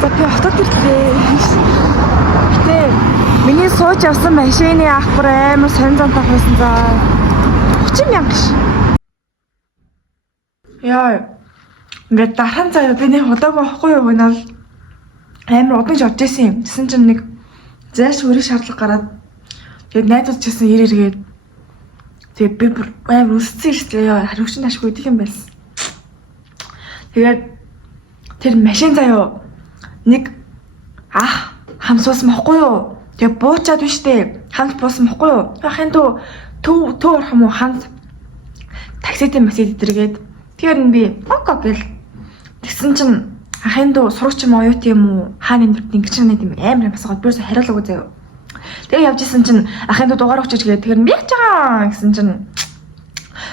за би хотод ирлээ. Гэтэ миний сууж явсан машины ахбар амар сонь зонтой байсан за. 30,000 ш. Яа. Ингээд дархан заяа би нэг удаагүй авахгүй юу гэнэ амар удаан явж байсан юм. Тэсэн чинь нэг зайш өрөө шаардлага гараад тэгээд найдаж чсэн ирээд тэгээд би амар үсцэн ирсэн яа хариугчин ашгүй идэх юм байсан. Тэгээд тэр машин заяа нэг хамсуусан махгүй юу? Тэгээд буучаад биш дээ. Хамт буусан махгүй юу? Яхин төв орох юм уу хамт такситэй масэд идэргээд тэгэхээр би окей гэл тэгсэн чинь ахын дөө сурагч юм оюут юм уу хааны нэрт ингэж нэг юм амар басгаад бөөс хариулаагүй заяа. Тэгээ явж исэн чинь ахын дөө дугаар өгч гээд тэгэхээр би яж байгаа гэсэн чинь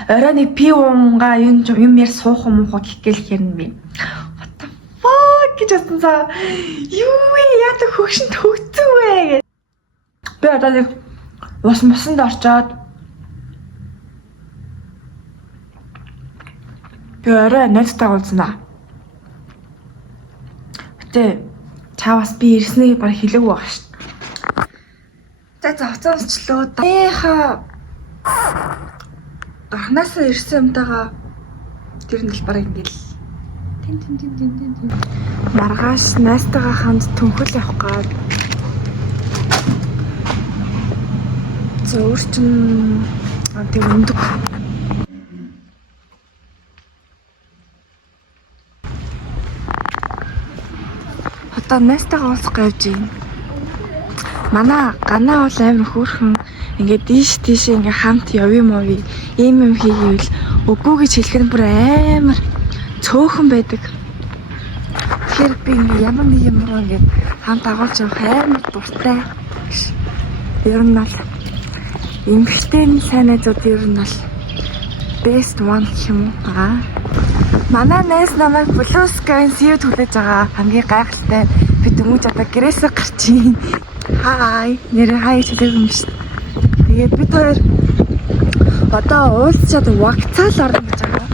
орой нэг пив уунгаа юм яар суух юм уу гэх гээл хэрнэ би. What the fuck гэж бодсон цаа. Юу вэ яа та хөгшин төгцөө вэ гэж. Би одоо нэг мосонд орчоод орой найзтайг уулзнаа. Гэтэ чаавас би ирснийг баг хэлээгүй байгаа шүү. За хоцоосчлоо. Дархнаасаа ирсэн юмтайгаа тэр нь л баг ингээл тэн. Маргааш найзтайгаа хамт төнхөл явах гээд зөөрчин тэг өндөг. Одоо найзтайгаа уулзах гэж байна. Манай ганаа бол амар хөөрхөн ингээд тийш ингээд хамт явъя мовь ийм юм хийгээл үгүй гэж хэлэх нь бүр амар цөөхөн байдаг. Тэгэхээр би ингээд ямар нэг юм руу ингээд хамт агуулж явах амар дуртай. Ер нь бол эмэгтэй сайн найзууд ер нь бол best one юм аа. Манай найз намайг Blue Sky CEO түлээж байгаа. Хамгийн гайхалтай би дөнгөж одоо гэрээсээ гарчийн. Хай нэр хай хэлэх юм шүү. Тэгээд бид хоёр одоо уулзчаад вакцаал орно гэж байгаа.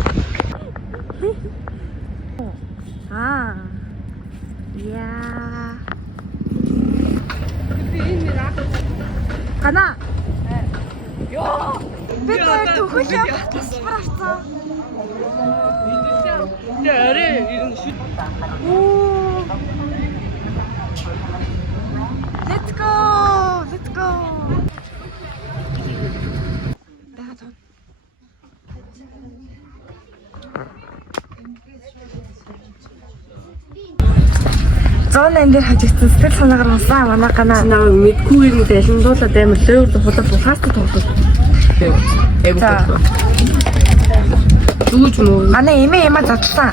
Яа. Гана. Ёо. Бид хоёр төгөл явах тасбар авцаа. Яре ирэн шүт. Let's go. Зон энэ дээр хажигдсан сэтгэл санаагаар унсан манай ганаа наа мэдгүй юм дэлэндуулаад амар лöyр духуулаад фаст тоглож. Дүүж мөө. Манай эмээ задлаа.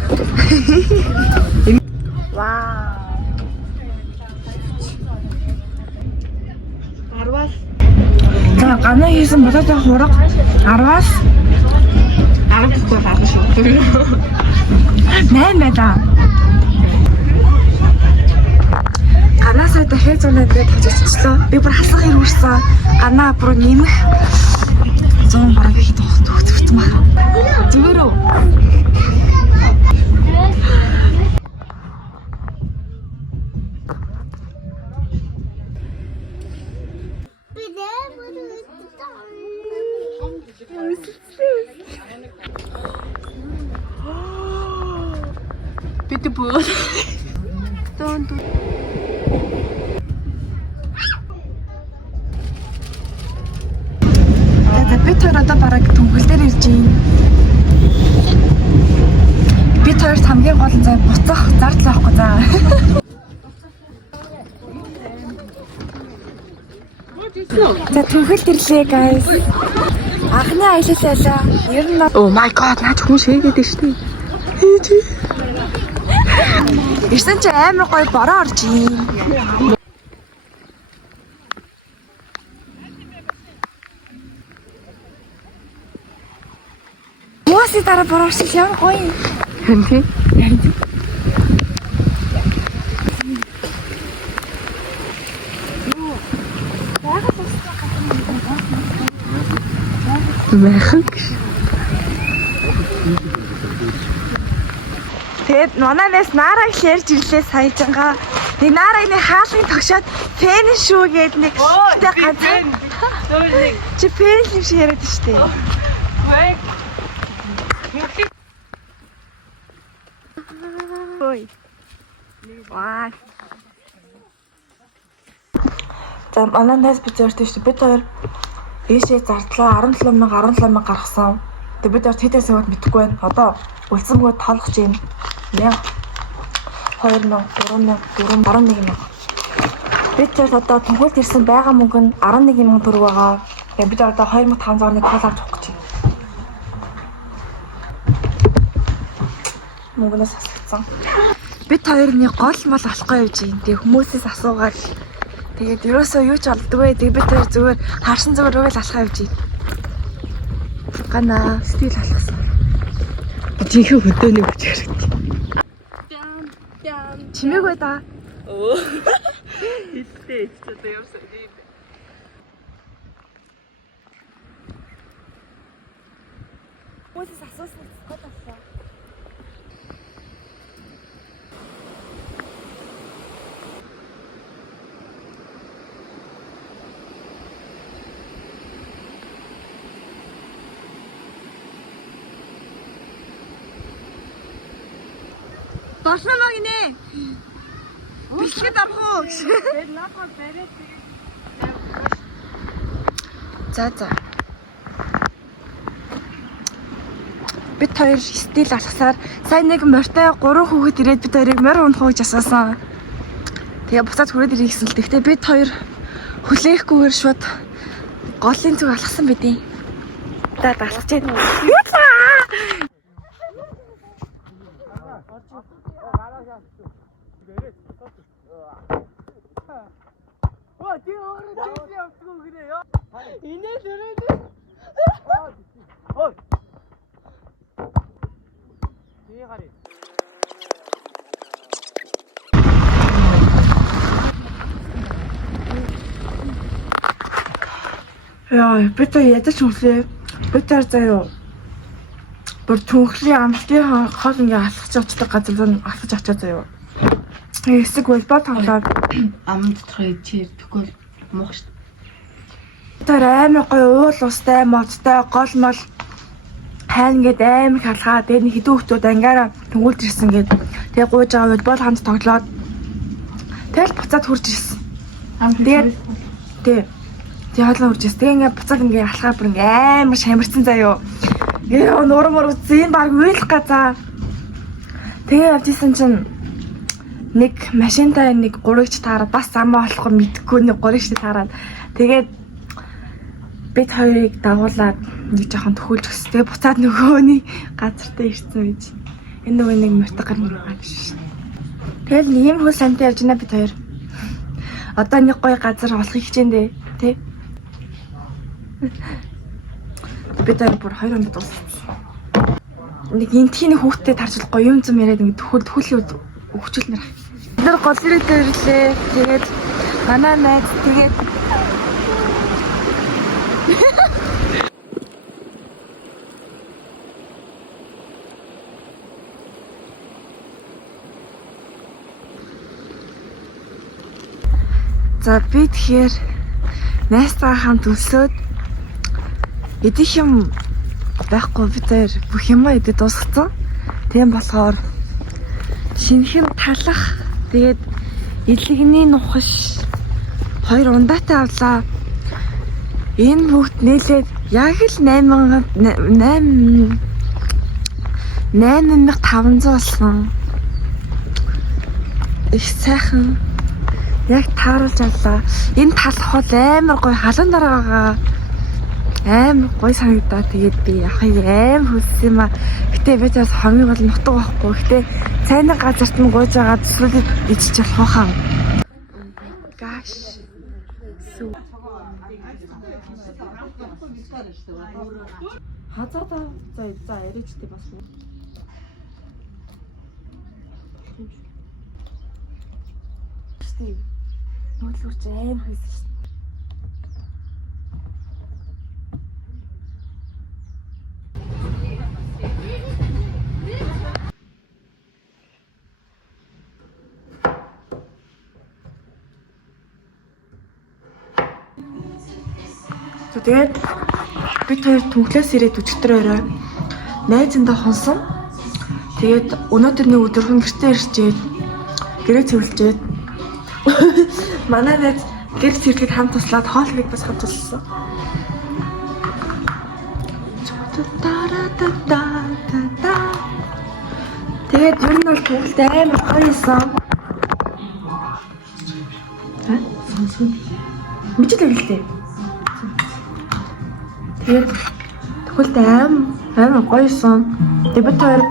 Вау. 10-аас. За ганаа хийсэн болоотой хураг 10-аас 10-аас гарах шүү. 8 байда. Ганаасаа дахиад зунаад гээд хажигдчихлоо. Би бүр хасах хэрэг үрсэн. Ганаа бүр нэмэх 100 бараг их төгтсөн байна. Зүгээрөө. Bitte Brot. Don't. Бид хоёр одоо бараг төгөл дээр ирж байна. Бид хоёр хамгийн гол нь зай буцах зардал авахгүй за. За төгөл ирлээ guys. Анхны аялалаа. Ер нь oh my god наач хүн шээгээд штий. Ирсэн чи амар гоё бороо орж ийн. Моси дараа бороо орж ямар гоё юм. Хэнти. Тэгээд манайнаас Нараг ширж ирлээ саяжгаа. Нэг Нарагны хаалгыг тогшоод фэн шүү гээд нэг тэ газар. Чи фэн юм шиг яриад штэ. Ой. Ваа. За манайнаас бид өөртөө шүү. Бид хоёр ийшээ зардлаа 17,000 гаргасан. Тэгээд бид хоёр хэдээс яваад мэдэхгүй байна. Одоо үлдсэнгөө тоолгож юм. 2,000, 3,000, 11,000. Бид ч одоо төгөөлд ирсэн байгаа мөнгө нь 11,000 төгрөг байгаа. Тэгээд бид одоо 2,500-ны тоол авч явах гэж байна. Мөнгөнөөс асуусан. Бид хоёрны гол мал олохгүй явж юм. Тэгээ хүмүүсээс асуугаад тэгээд ерөөсөө юу ч олддгүй. Тэгээд бид хоёр зүгээр харсан зүгээр уул алхаа явж юм. Гана стил алхасан. Жинхэнэ хөдөөний хүч хэрэгтэй. Чимээгүй да. Оо. Хэлтэй ч одоо явсан юм. Хүмүүсээс асуусан гол асуу. Болсон маа гинэ. Бэлгэд авах уу? Тэгээд наахаа бариад тэгээд. За. Бид хоёр стил алхасаар сайн нэг морьтой 3 хүүхэд ирээд бид хоёрыг морь унах гэж асуусан. Тэгээ буцаад хүрээд ирэх гэсэн л тэгтээ бид хоёр хүлээхгүйгээр шууд голын зүг алхсан байдیں۔ За алхаж байна. Яа, бид ядаж хүлээ. Бид заяа. Бүр түүхлийн амтны хол ингээ алхаж очдог газар алхаж очоод заяа. Эсэг волейбол тоглоод амд дотроо чи тэгвэл муух шүү. Тэр амар гоё уул устай, модтой, гол мол хайн ингээд амар халгаа. Тэгээд нэг хэдэн хүмүүс ангаараа төнгөлт ирсэн гээд тэгээд гуйж байгаа волейбол хамт тоглоод тэгэл буцаад хурж ирсэн. Тэгээд хоолоо хурж ирсэн. Тэгээд ингээд буцаад ингээд алхаа бүр ингээд амар шамарсан заяо. Яа нуурмар үзэн баг уйлах газаа. Тэгээд явж исэн чинь нэг машинтай нэг 3-ч таараад бас замаа болохгүй мэдхгүй нэг 3-ч таараад тэгээд бид хоёрыг дагуулад нэг жоохон төхүүлж өгсөн. Тэгээ буцаад нөгөөний газартаа ирсэн байж. Энэ нөгөө нэг мөртгөр байгаа биш шүү. Тэгэл ийм хөл самтай явж байна бид хоёр. Одоо нэг гоё газар олохыг хичээндээ тий. Бид хоёр бүр 2 онд дууссан. Нэг энтхийн хүүхдэд тарж гоё юм зам яриад ингэ төхөлийн өгчүүлнээр. Бид нар гол ирээдээ ирлээ. Тэгээд манай найз тэгээд за би тэгэхээр найзтайгаа хамт өлсөөд идэх юм байхгүй бид хоёр бүх юм идэж дуусгацсан. Тийм болохоор шинхэн талах тэгээд илэгний нухаш 2 ундаатай авлаа. Энэ бүгд нийлээд яг л 8,500 болсон. Их сайхан яг тааруулж авлаа. Энэ талах бол амар гоё халуун дараагаа амар гоё санагдаа. Тэгээд би яхаа аим хүссэн юм аа. Гэтэ би бас хамгийн гол нутаг байхгүй. Гэтэ цайны газарт нь гуйж байгаа төсрөлөд иччих хохоо. Гаш. Сүү. Хазаатаа за яриачдээ бас. Стив. Нүүлгүүч аим хийсэн. Тэгээд бид хоёр түнхлээс ирээд өчтөр өрөө найзандаа хонсон. Тэгээд өнөөдрний өдрхөн гэртээ ирчээд гэрээ цэвэрлжээд манай найз гэр цэвэрлэхэд хамт туслаад хоолыг бас хамт тусалсан. Тэгээд ер нь бол түнхэлт амар гоё исэн. Мэдээлэл хэлээ. Тэгээд түнхэлт амар гоё исэн. Тэгээд бид хоёр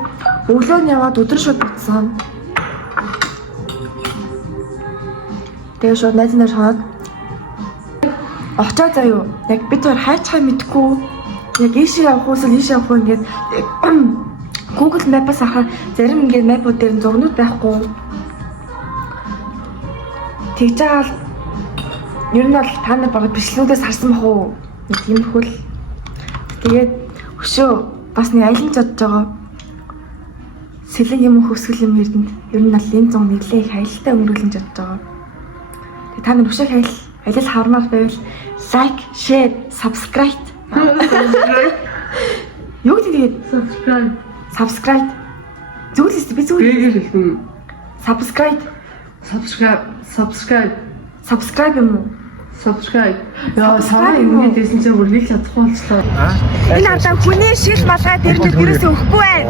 өглөө нь яваад өдөр шууд битсэн. Тэгээд шууд найзнаар шоноод очоо заяа. Яг бид хоёр хайцхаа мэдгүй. Яг ийшээ явах уу эсвэл ийшээ явах уу ингээд Google Map-аас харахаар зарим ингээд map-ууд дээр зургнууд байхгүй. Тэгж байгаа л ер нь бол та нар багт бичлэгүүдээс харсан бах уу? Нэг юм хөл. Тэгээд өшөө бас нэг аялын зодж байгаа. Сэлэг юм хөвсгөл юм эрдэнд ер нь бол энэ зам нэглээ их аялалтай өнгөрүүлэн чадж байгаа. Тэгээд та нар өшөө аялал хармаар байвал лайк, share, subscribe. Юу гэдэг subscribe. Зүйлээс би зүйл хэлсэн. subscribe юм уу? Subscribe. Яа, сараа ингэж хэлсэн чинь бүр хэлж чадахгүй болчихлоо. Энэ одоо хүний шил малгай дэрнэ дээрээс өгөхгүй байх.